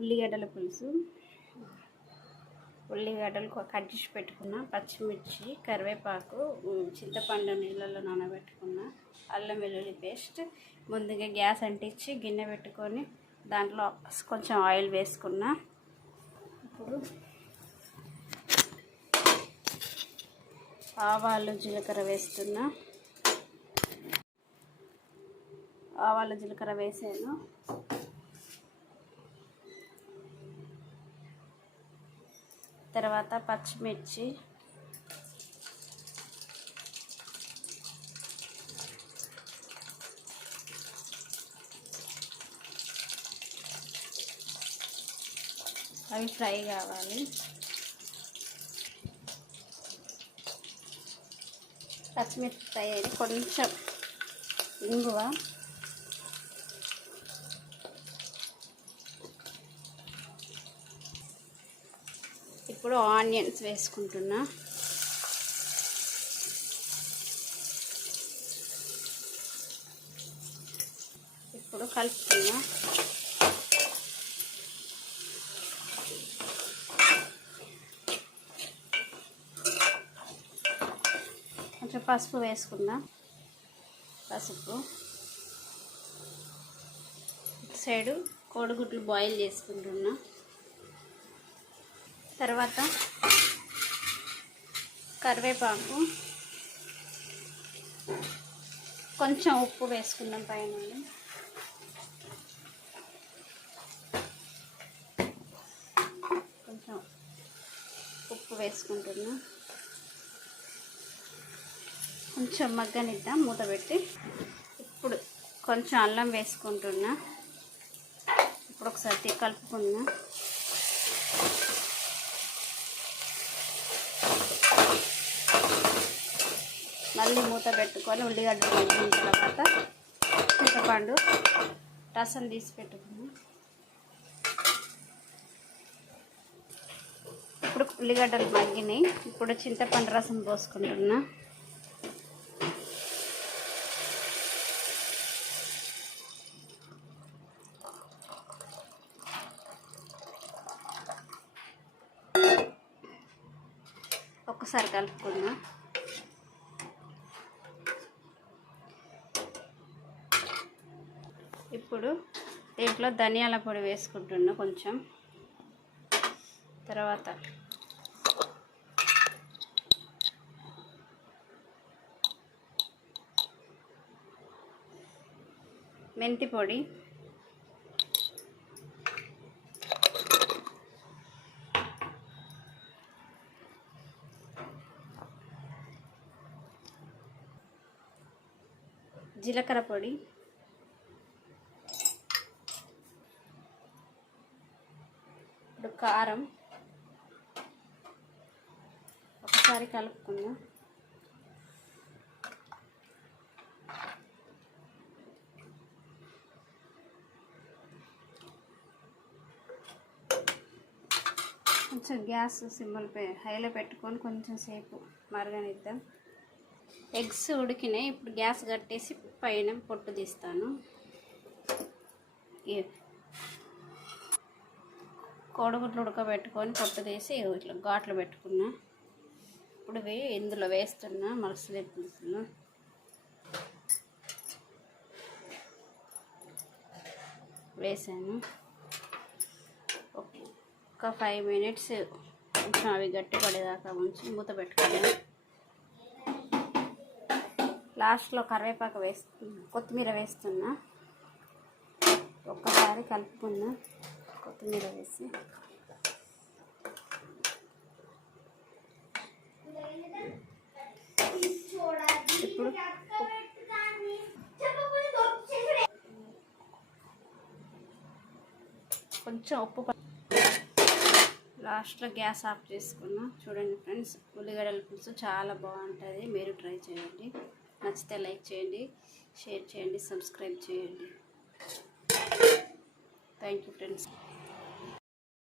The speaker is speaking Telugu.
ఉల్లిగడ్డల పులుసు. ఉల్లిగడ్డలు కట్ చేసి పెట్టుకున్న, పచ్చిమిర్చి, కరివేపాకు, చింతపండు నీళ్ళలో నానబెట్టుకున్న, అల్లం వెల్లుల్లి పేస్ట్. ముందుగా గ్యాస్ అంటించి గిన్నె పెట్టుకొని దాంట్లో కొంచెం ఆయిల్ వేసుకున్న. ఇప్పుడు ఆవాలు జీలకర్ర వేస్తున్నా. ఆవాలు జీలకర్ర వేసాను. తర్వాత పచ్చిమిర్చి, అవి ఫ్రై కావాలి. పచ్చిమిర్చి ఫ్రై అయ్యి కొంచెం ఇంగువ, ఇప్పుడు ఆనియన్స్ వేసుకుంటున్నా. ఇప్పుడు కలుపుతున్నా. కొంచెం పసుపు వేసుకుందా. పసుపు. ఇటు సైడు కోడిగుడ్లు బాయిల్ చేసుకుంటున్నా. తర్వాత కరివేపాకు, కొంచెం ఉప్పు వేసుకుందాం పైన. కొంచెం ఉప్పు వేసుకుంటున్నా. కొంచెం మగ్గనిద్దాం మూత పెట్టి. ఇప్పుడు కొంచెం అల్లం వేసుకుంటున్నా. ఇప్పుడు ఒకసారి కలుపుకున్నా. మళ్ళీ మూత పెట్టుకొని ఉల్లిగడ్డలు మగ్గిన తర్వాత చింతపండు రసం తీసి పెట్టుకున్నాం. ఇప్పుడు ఉల్లిగడ్డలు మగ్గినాయి. ఇప్పుడు చింతపండు రసం పోసుకుంటున్నా. ఒకసారి కలుపుకున్నా. ఇప్పుడు దీంట్లో ధనియాల పొడి వేసుకుంటున్నా కొంచెం. తర్వాత మెంతి పొడి, జీలకర్ర పొడి, ఇప్పుడు కారం. ఒకసారి కలుపుకుందాం. కొంచెం గ్యాస్ సిమ్లో హైలో పెట్టుకొని కొంచెం సేపు మరగనిద్దాం. ఎగ్స్ ఉడికినాయి. ఇప్పుడు గ్యాస్ కట్టేసి పైన పొట్టు తీస్తాను. కోడిగుడ్లు ఉడకబెట్టుకొని పొట్టు తీసి ఇట్లా ఘాట్లు పెట్టుకున్నా. ఇప్పుడు ఇందులో వేస్తున్నా. మలసలి పులుసులో వేసాను. ఒక 5 మినిట్స్ కొంచెం అవి గట్టి పడేదాకా ఉంచి మూత పెట్టుకున్నాను. లాస్ట్లో కరివేపాకు వేస్తున్నా, కొత్తిమీర వేస్తున్నా. ఒక్కసారి కలుపుకున్నా. కొత్తిమీర వేసి ఇప్పుడు కొంచెం ఉప్పు. లాస్ట్లో గ్యాస్ ఆఫ్ చేసుకున్నా. చూడండి ఫ్రెండ్స్, ఉల్లిగడ్డల పులుసు చాలా బాగుంటుంది. మీరు ట్రై చేయండి. నచ్చితే లైక్ చేయండి, షేర్ చేయండి, సబ్స్క్రైబ్ చేయండి. Thank you friends.